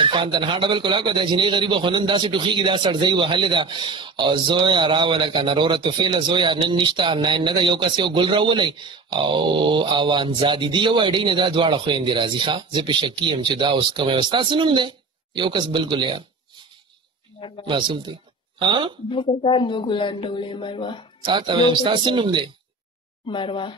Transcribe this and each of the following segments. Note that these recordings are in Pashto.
عرفان تنها ډبل کولا کو د جنې غریب خو نن داسې ټوخیږي دا سړځي وهلې ده او زویا راوله کنه روره توفیله زویا نن نشته نه ده یو کس یو ګل راولي او اوان زادي دی یو اډې نه دا دواړه خويندې راځي ښا زه په شکی يم چې دا اوس کومه استاد نوم دی یو کس بالکل یار معصوم ته ها دو کسان دو ګلان ډولې مروه تاسو استاد نوم دی مروه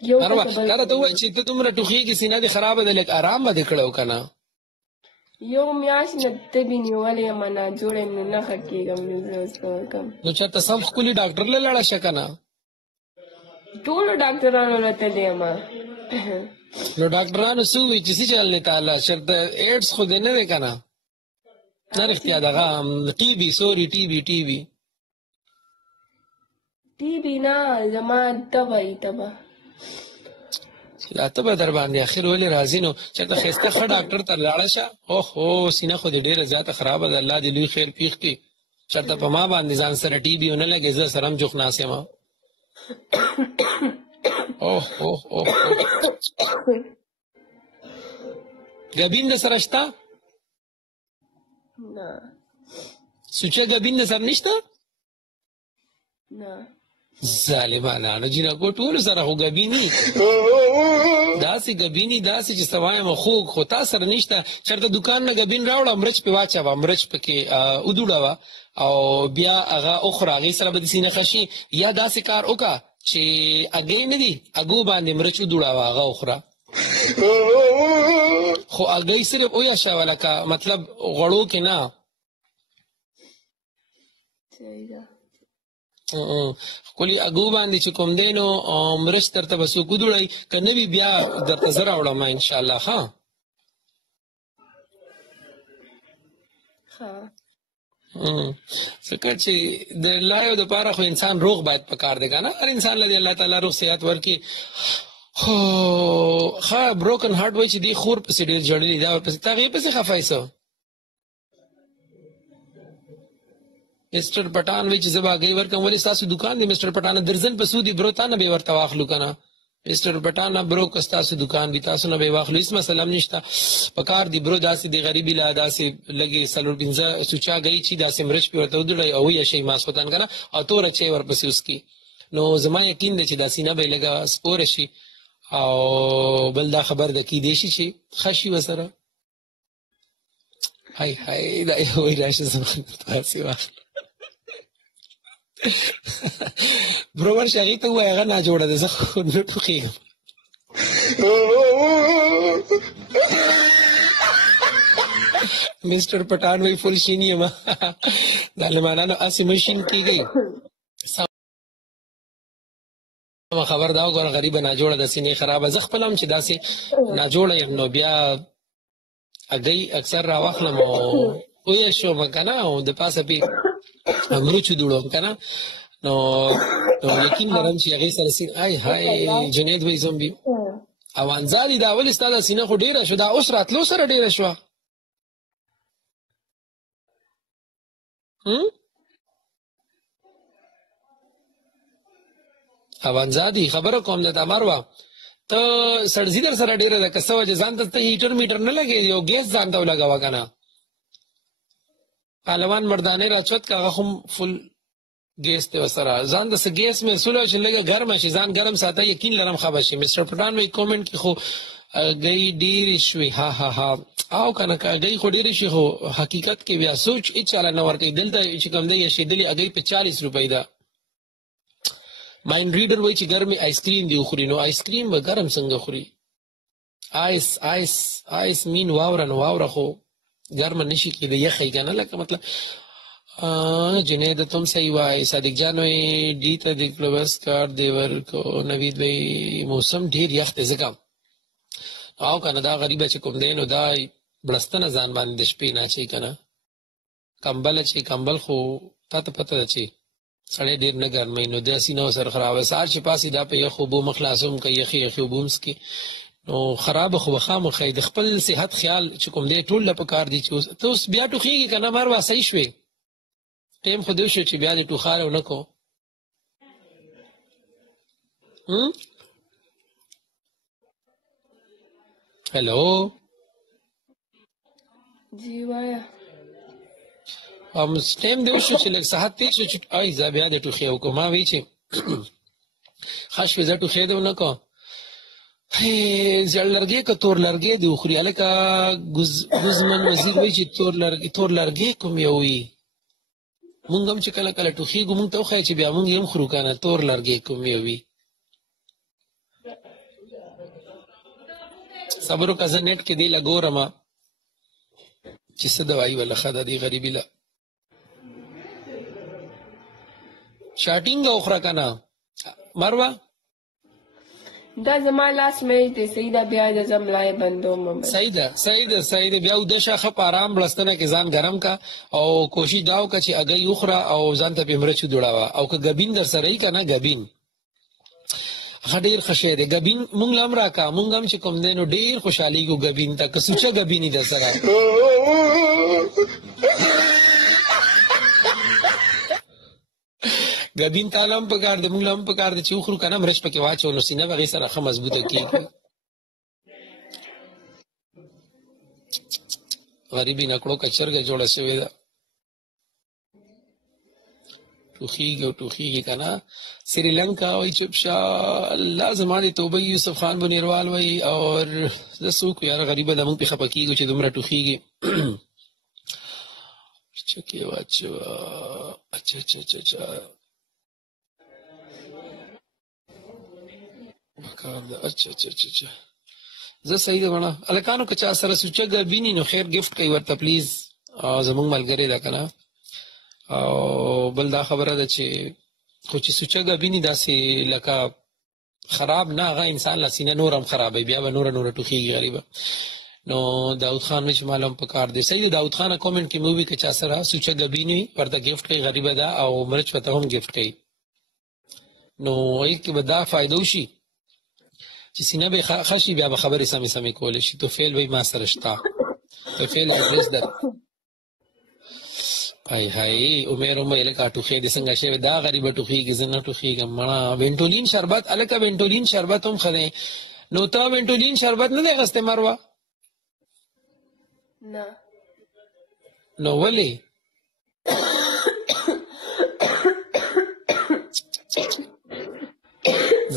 مروه دا ته وایي چې ته دومره ټوخیږي سینه دې خراب ده لکه آرام به دې کړو کنه یو میاشت نه تبې نیولې یم نه جوړې نو نه ښه کېږم نو اوس کوم نو چېرته سم ښکلي ډاکټر له لاړه شه که نه ټولو ډاکټرانو له تللی یم نو ډاکټرانو څه ووایي چې څه چل دی تعالی چېرته ایډس خو دی نه دی که نه نه رښتیا دغه ټي بي سوري ټي بي ټي بي نه زما تبه یې تبه یا ته به در باندې اخر ولې راځي نو چېرته ښایسته ښه ډاکټر ته لاړه شه اوهو سینه خو دې ډېره زیاته خرابه ده الله دې لوی خیر پېښ کړي چېرته په ما باندې ځان سره ټي بي ونه لګې زه سره هم جوخ ناست یم ګبین د سره شته نه سوچه ګبین د سره نشته نه ظالمانانو جنکو ټولو سره خو ګبیني داسې ګبیني داسې چې څه وایم خوږ خو تا سره نشته چېرته دوکان نه ګبین راوړه مرچ پې واچوه مرچ پکې ودوړوه او بیا هغه وخوره هغې سره به دې سینه ښه شي یا داسې کار وکړه چې هګۍ نه دي هګو باندې مرچ ودوړوه هغه وخوره خو هګۍ صرف ویشوه لکه مطلب غوړو کې نه ښکلي هګو باندې چې کوم دی نو مرچ درته به څوک ودوړی که نه وي بیا درته زه راوړم انشاءالله ښه ځکه چې د الله یو دپاره خو انسان روغ باید پکار دی که نه هر انسان له دې الله تعالی روغ صحت ورکړي ښه بروکن هارټ وایي چې دې خور پسې ډېر ژړلي دا ورپسې تا هغې پسې خفه یې څه مسټر پټان وایي چې زه به هګۍ ورکړم ولې ستاسو دوکان دی مسټر پټانه درځن په څو دي برو تا نه به یې ورته واخلو که نه مسټر پټانه برو که ستاسو دوکان دي تاسو نه به یې واخلو هېڅ مسله هم نشته په کار دي برو داسې د غریبي له داسې لږې څلور پنځه سوچه هګۍ چې داسې مرچ پې ورته ودوړئ او ویشئ ماسخوتن که نه او توره چای ورپسې وڅکي نو زما یقین دی چې دا سینه به یې لږه سپوره شي او بل دا خبر ده کیدی شي چې ښه شي ورسره هی دا یې وایي راشه زما تاسې واخله برو ورشه هغې ته ووایه هغه ناجوړه ده زه خو نه ټوخېږم مسټر پټان وایي فل شین یم ظالمانانو هسې مه شین کېږئ خبر دا وګوره غریبه ناجوړه ده سینې خرابه زه خپل هم چې داسې ناجوړه یم نو بیا هګۍ اکثر راواخلم او ویشوم که نه او د پاسه پې مرچ ودوړوم که نه نو یقین لرم چې هغې سره سینه های جنید وایي زومبي اوانزالي دا ولې ستا دا سینه خو ډېره شوه دا اوس راتلو سره ډېره شوه اوانزادي خبره کوم نه دا مروه ته سړزي در سره ډېره ده که څه وجه ځان ته ته هیټر میټر نه لګې یو ګیس ځان ته ولګوه که نه پهلوان مردانې راچوت که هغه هم فل ګیس دی ورسره ځان ته څه ګیس محسوله چې لږه ګرمه شي ځان ګرم ساته یقین لرم ښه به شي مسټر پټان وایي کومنټ کې خو هګۍ ډېرې شوې ها او که نه که هګۍ خو ډېرې شي خو حقیقت کې بیا سوچ هېڅ چاله نه ورکوي دلته چې کوم دی یشېدلې هګۍ په 40 روپۍ ده ماینډ ریډر وایي چې ګرمې آیسکریم دی وخوري نو آیسکریم به ګرم څنګه خوري آیس مین واوره نو واوره خو ګرمه نشي کېدی یخی که نه لکه مطلب جنید تم صحیح وای صادق جان وایي ډي ته د کلوبس کارډ دی ورکو نوید وایي موسم ډېر یخ دی ځکه او که نه دا غریبه چې کوم دی نو دا بړستنه ځان باندې د شپې نه اچوي که نه کمبل اچوي کمبل خو تا ته پته ده چې سړی ډېر نه ګرموي نو داسې نه ورسره خرابه سهار چې پاسې دا په یخو اوبو مخ خلاصوم که یخې اوبه هم څکي نو خرابه خو به خامخا د خپل صحت خیال چې کوم دی ټول له پکار دی چې ته اوس بیا ټوخېږي که نه مروه صحیح شوې ټایم خو دی شو چې بیا دې ټوخاره ونه کړو هلو جی وایا ټایم دی وشو چې لږ ساعت تېر شو چې ای زه بیا د ټوخي وکړو ما وی چې ښه شوې زه ټوخی دې ونه کړم زیړ لرګی که تور لرګی دې وخوري هلکه ګزمن وزیر وایي چې تور لرګی کوم یو وي مونږ هم چې کله کله ټوخیږو مونږ ته وښایه چې بیا مونږ یې هم خورو که نه تور لرګی کوم یو وي صبر وکړه زه نیټ کې دې له ګورم چې څه دوایي وله ښه ده دې غریبي له شاټینګ وخوره که نه مروه دا زما لاس میچ دی صحیح ده بیا د زه ملای بندوم صحیح ده بیا اوده شه ښه په ارام بړستنه کې ځان ګرم کا او کوشش دا وکړه چې هګۍ وخوره او ځان ته پې مرچ وجوړوه او که ګبین در سره یي که نه ګبین ښه ډېر ښه شی دی ګبین مونږ له هم راکړه مونږ هم چې کوم دی نو ډېر خوشحالېږو ګبین ته که سوچه ګبین یي در سره ګبین تاله هم پکار دی مونږ له هم پکار دی چې وخورو که نه مرچ پکې واچو نو سینه به هغې سره ښه مضبوطه کېږي غریبي نکړو کچرګه جوړه شوې ده ټوخیږي که نه سریلنکا وایي چپشا الله زما دې توبه یوسف خان بنیروال وایي اور زه څوک یاره غریبه ده مونږ پې خفه کېږو چې دومره ټوخیږي چکې واچوه اچھا اچھا زه صحیح ده بڼه هلکانو که چا سره سوچه ګربیني نو خیر ګفټ کوي ورته پلیز زمونږ ملګری ده که نه او بل دا خبره ده چې خو چې سوچه ګربیني داسې لکه خراب نه هغه انسان له سینه نور هم خرابوي بیا به نوره ټوخیږي غریبه نو داود خان وایي چې معلوم پکار دی صحیح داود خان کومنټ کې مې ووي که چا سره سوچه ګربیني ورته ګفټ کوي غریبه ده او مرچ ورته هم ګفټ کوي نو هغې کې به دا فایده وشي چې سینه به ښه شي بیا به خبرې سمې کولی شي توفیل وایي ما سره شته توفیل اډرس در هی عمر هم لکه ټوخی دې څنګه شوی دا غریبه ټوخیږي زه نه ټوخیږم مړه وینټولین شربت هلکه وینټولین شربت هم ښه دی نو ته وینټولین شربت نه دی اخیستی مروه نه نو ولې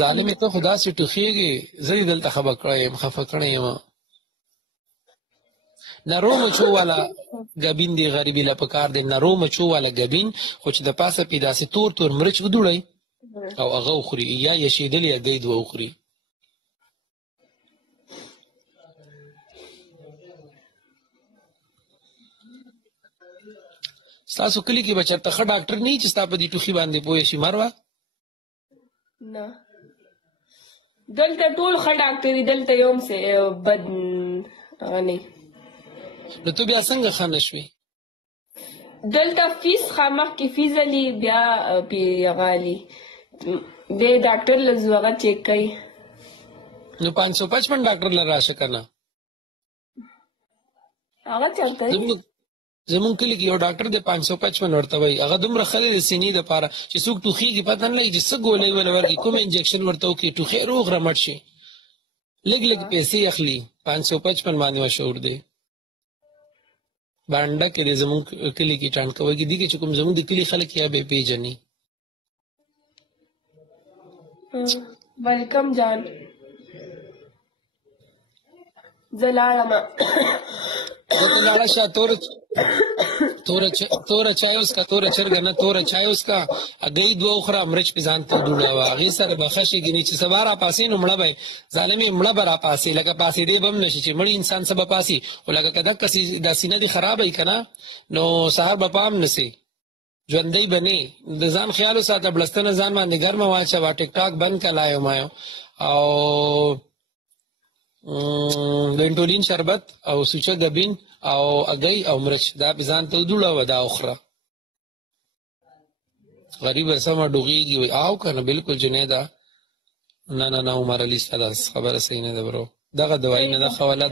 ظالمې ته خو داسې ټوخیږي زه دې دلته خفه کړی یم نرو مچو والا ګبین دی غریبي له پکار دی نرو مچو والا ګبین خو چې د پاسه پې داسې تور مرچ ودوړی او هغه وخوري یا یشېدلې هګۍ دوه وخوري ستاسو کلي کې به چېرته ښه ډاکټر نه وي چې ستا په دې ټوخي باندې پوه شي مروه نه دلته ټول ښه ډاکټر دي دلته یو هم بد هغه نه نو ته بیا څنګه ښه نه شوې دلته فیس مخکې فیس علي بیا پې هغه علي دې ډاکټر له ځو هغه چیک کوي نو 555 ډاکټر له راشه که نه هغه چلته زمونږ کلي کې یو ډاکټر دی 555 ورته وایي هغه دومره ښه دی د سینې دپاره چې څوک ټوخیږي پته نه لګي چې څه ګولۍ وله ورکړي کوم انجکشن ورته وکړي ټوخی روغ رمټ شي لږ پیسې اخلي 555 باندې مشهور دی بانډه کې دی زمونږ کلي کې ټانکوه کې دي کې چې کوم زمونږ د کلي خلک یا به پیژني ویلکم جان زه لاړم ته لاړه شه توره چای وڅښه توره چرګه نه توره چای وڅښه هګۍ دوه وخوره مرچ پې ځان ته وډوړوه هغې سره به ښه شي ګینې چې سبا راپاسې نو مړه به ظالم یې مړه به راپاسې لکه پاسېدی به هم نه شي چې مړي انسان څه به پاسي خو لکه که دقسې دا سینه دې خرابه وي که نه نو سهار به پام نه سي ژوندی به نه د ځان خیال وساته بړستنه ځان باندې ګرمه واچوه ټیک ټاک بند کړه لایو مایو او وینټولین شربت او سوچه ګبین او هګۍ او مرچ دا پې ځان ته وډوړوه دا وخوره غریبه سمه ډوغېږي وایي او که نه بلکل جنیده نه عمر علي ستا دا خبره صحیح نه ده برو دغه دوایي نه ده ښه وله